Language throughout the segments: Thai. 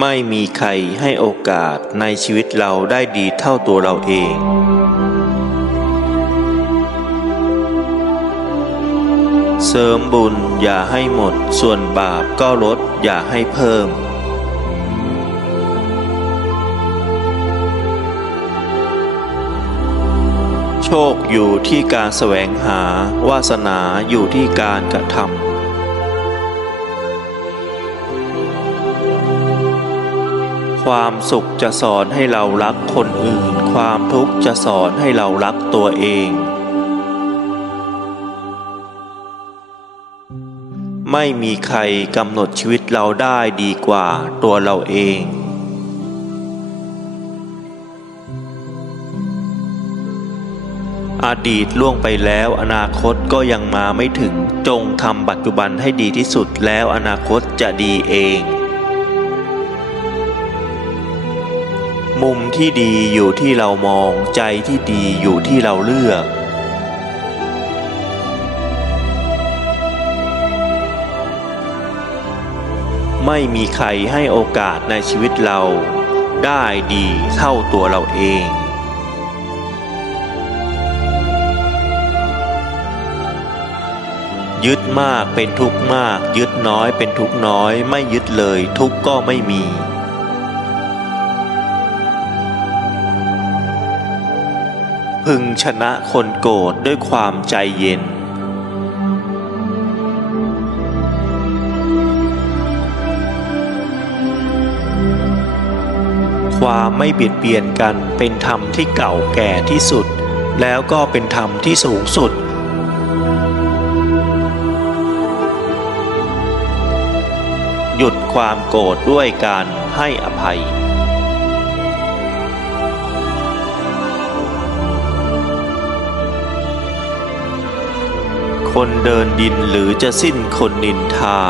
ไม่มีใครให้โอกาสในชีวิตเราได้ดีเท่าตัวเราเองเสริมบุญอย่าให้หมด ส่วนบาปก็ลดอย่าให้เพิ่ม โชคอยู่ที่การแสวงหาวาสนาอยู่ที่การกระทำ ความสุขจะสอนให้เรารักคนอื่น ความทุกข์จะสอนให้เรารักตัวเอง ไม่มีใครกำหนดชีวิตเราได้ดีกว่าตัวเราเอง อดีตล่วงไปแล้วอนาคตก็ยังมาไม่ถึงจงทำปัจจุบันให้ดีที่สุดแล้วอนาคตจะดีเอง มุมที่ดีอยู่ที่เรามองใจที่ดีอยู่ที่เราเลือก ไม่มีใครให้โอกาสในชีวิตเรา ได้ดีเท่าตัวเราเอง ยึดมากเป็นทุกข์มาก ยึดน้อยเป็นทุกข์น้อย ไม่ยึดเลยทุกข์ก็ไม่มี พึงชนะคนโกรธด้วยความใจเย็น ความไม่เบียดเบียนกันเป็นธรรมที่เก่าแก่ที่สุด แล้วก็เป็นธรรมที่สูงสุด หยุดความโกรธด้วยการให้อภัย คนเดินดินหรือจะสิ้นคนนินทา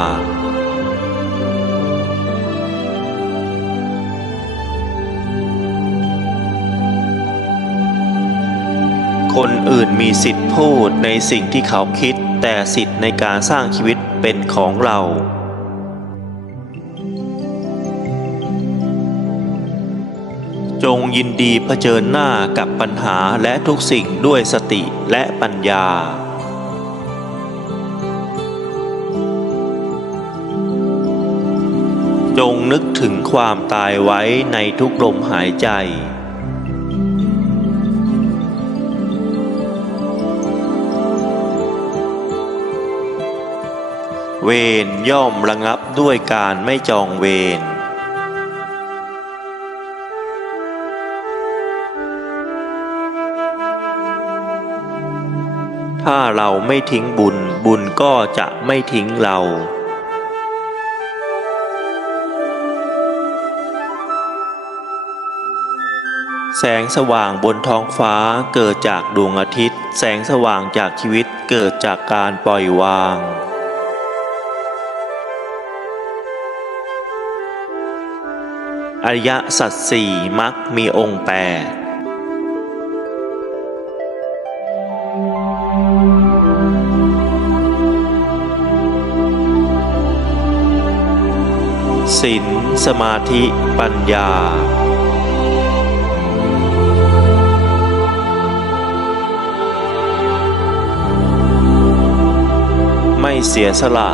คนอื่นมีสิทธิ์พูดในสิ่งที่เขาคิด แต่สิทธิ์ในการสร้างชีวิตเป็นของเราจงยินดีเผชิญหน้ากับปัญหาและทุกสิ่งด้วยสติและปัญญา จงนึกถึงความตายไว้ในทุกลมหายใจ เวรย่อมระงับด้วยการไม่จองเวรถ้าเราไม่ทิ้งบุญบุญก็จะไม่ทิ้งเรา แสงสว่างบนท้องฟ้าเกิดจากดวงอาทิตย์ แสงสว่างจากชีวิตเกิดจากการปล่อยวาง อริยสัจสี่มักมีองค์แปดศีลสมาธิปัญญา เสียสละ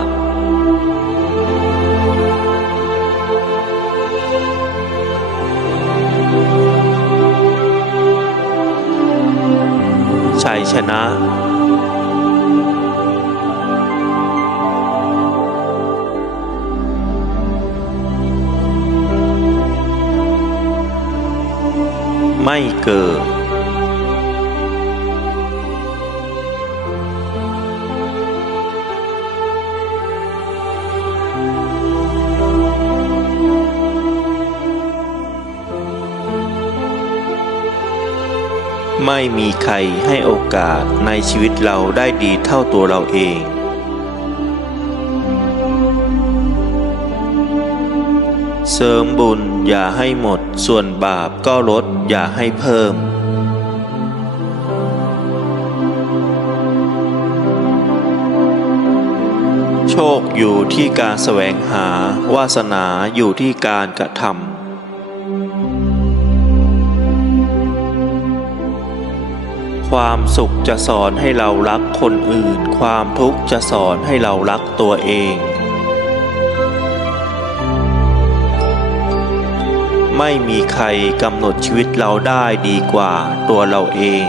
ชัยชนะ ไม่เกิด ไม่มีใครให้โอกาสในชีวิตเราได้ดีเท่าตัวเราเอง เสริมบุญอย่าให้หมด ส่วนบาปก็ลดอย่าให้เพิ่ม โชคอยู่ที่การแสวงหาวาสนาอยู่ที่การกระทำ ความสุขจะสอนให้เรารักคนอื่น ความทุกข์จะสอนให้เรารักตัวเอง ไม่มีใครกำหนดชีวิตเราได้ดีกว่าตัวเราเอง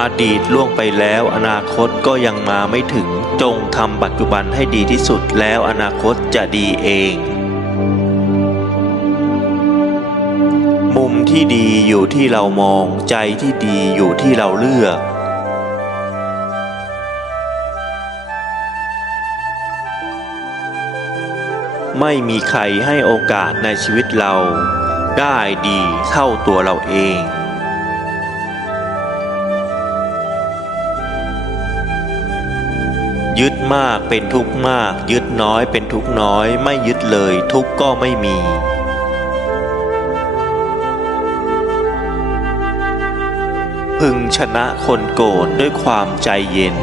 อดีตล่วงไปแล้วอนาคตก็ยังมาไม่ถึงจงทำปัจจุบันให้ดีที่สุดแล้วอนาคตจะดีเอง มุมที่ดีอยู่ที่เรามองใจที่ดีอยู่ที่เราเลือก ไม่มีใครให้โอกาสในชีวิตเรา ได้ดีเท่าตัวเราเองยึดมากเป็นทุกข์มาก ยึดน้อยเป็นทุกข์น้อย ไม่ยึดเลยทุกข์ก็ไม่มี พึงชนะคนโกรธด้วยความใจเย็น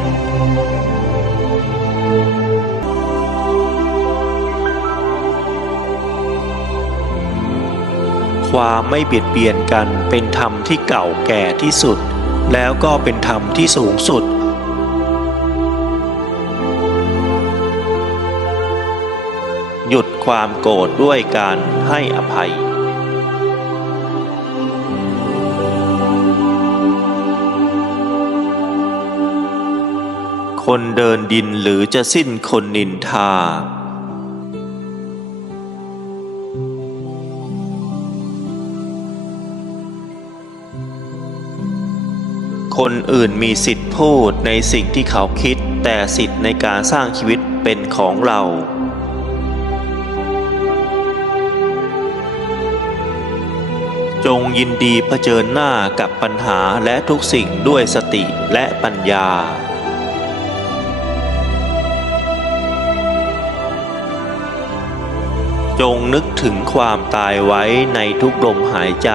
ความไม่เบียดเบียนกันเป็นธรรมที่เก่าแก่ที่สุด แล้วก็เป็นธรรมที่สูงสุดหยุดความโกรธด้วยการให้อภัย คนเดินดินหรือจะสิ้นคนนินทา คนอื่นมีสิทธิ์พูดในสิ่งที่เขาคิด แต่สิทธิ์ในการสร้างชีวิตเป็นของเราจงยินดีเผชิญหน้ากับปัญหาและทุกสิ่งด้วยสติและปัญญา จงนึกถึงความตายไว้ในทุกลมหายใจ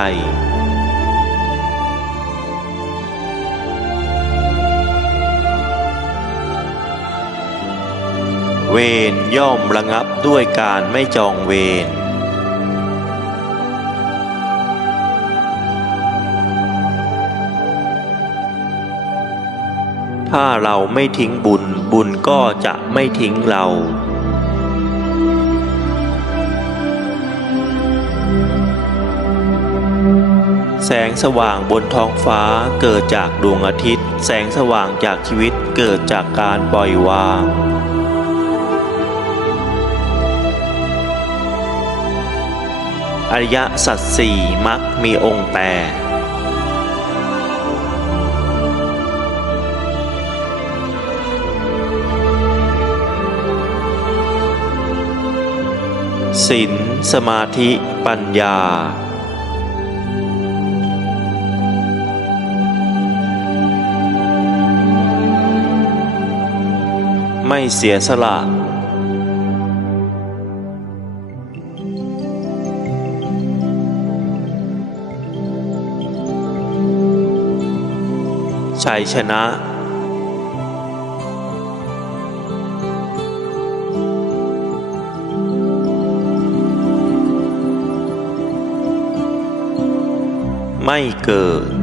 เวรย่อมระงับด้วยการไม่จองเวรถ้าเราไม่ทิ้งบุญบุญก็จะไม่ทิ้งเรา แสงสว่างบนท้องฟ้าเกิดจากดวงอาทิตย์ แสงสว่างจากชีวิตเกิดจากการปล่อยวางอริยสัจสี่มักมีองค์แปดศีลสมาธิปัญญา ไม่เสียสละ ชัยชนะไม่เกิด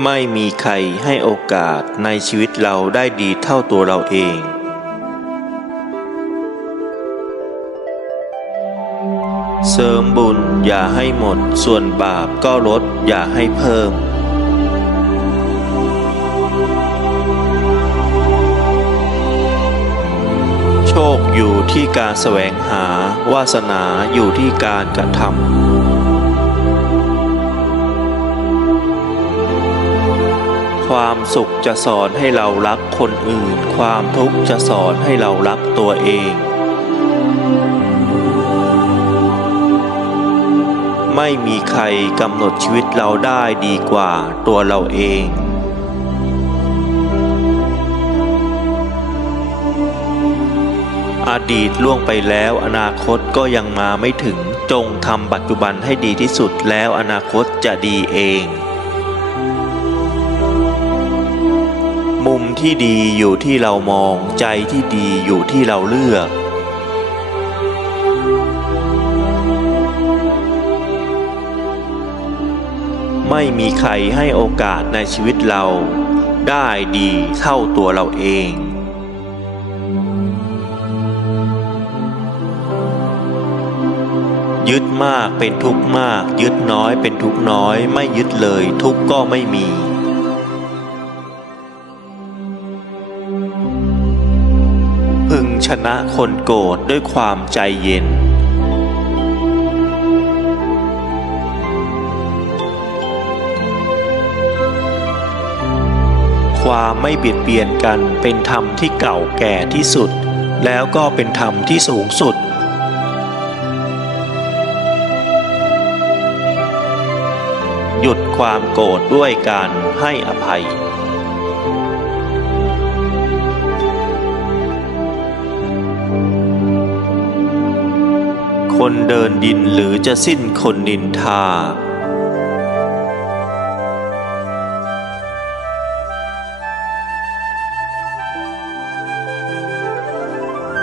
ไม่มีใครให้โอกาสในชีวิตเราได้ดีเท่าตัวเราเอง เสริมบุญอย่าให้หมด ส่วนบาปก็ลดอย่าให้เพิ่ม โชคอยู่ที่การแสวงหาวาสนาอยู่ที่การกระทำ ความสุขจะสอนให้เรารักคนอื่น ความทุกข์จะสอนให้เรารักตัวเอง ไม่มีใครกำหนดชีวิตเราได้ดีกว่าตัวเราเอง อดีตล่วงไปแล้วอนาคตก็ยังมาไม่ถึงจงทำปัจจุบันให้ดีที่สุดแล้วอนาคตจะดีเอง มุมที่ดีอยู่ที่เรามองใจที่ดีอยู่ที่เราเลือก ไม่มีใครให้โอกาสในชีวิตเรา ได้ดีเท่าตัวเราเอง ยึดมากเป็นทุกข์มาก ยึดน้อยเป็นทุกข์น้อย ไม่ยึดเลยทุกข์ก็ไม่มี คนโกรธด้วยความใจเย็น ความไม่เบียดเบียนกันเป็นธรรมที่เก่าแก่ที่สุด แล้วก็เป็นธรรมที่สูงสุดหยุดความโกรธด้วยการให้อภัย คนเดินดินหรือจะสิ้นคนนินทา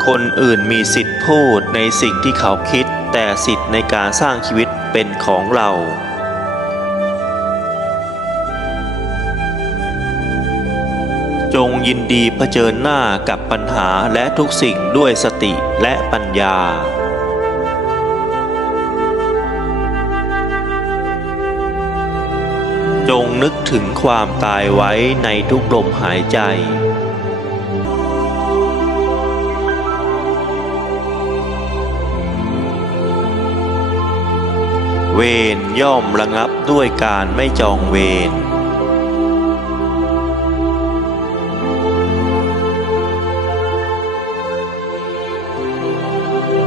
คนอื่นมีสิทธิ์พูดในสิ่งที่เขาคิด แต่สิทธิ์ในการสร้างชีวิตเป็นของเราจงยินดีเผชิญหน้ากับปัญหาและทุกสิ่งด้วยสติและปัญญา จงนึกถึงความตายไว้ในทุกลมหายใจเวรย่อมระงับด้วยการไม่จองเวร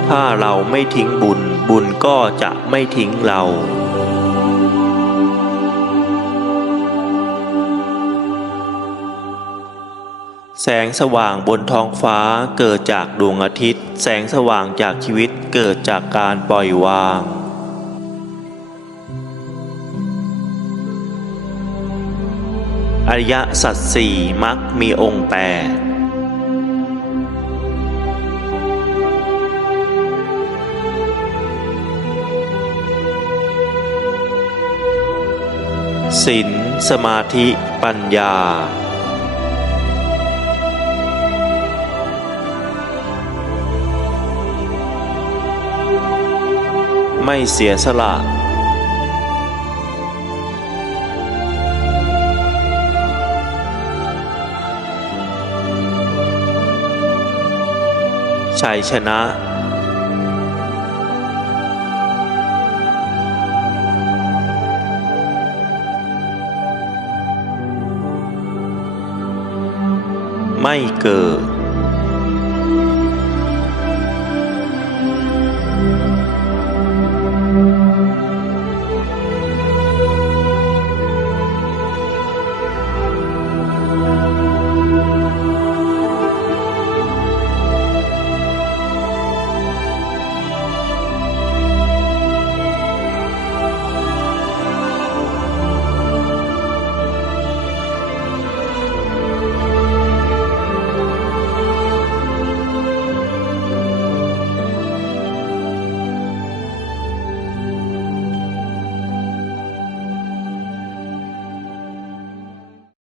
ถ้าเราไม่ทิ้งบุญบุญก็จะไม่ทิ้งเรา แสงสว่างบนท้องฟ้าเกิดจากดวงอาทิตย์ แสงสว่างจากชีวิตเกิดจากการปล่อยวาง อริยสัจสี่มักมีองค์แปดศีลสมาธิปัญญา ไม่เสียสละ ชัยชนะไม่เกิด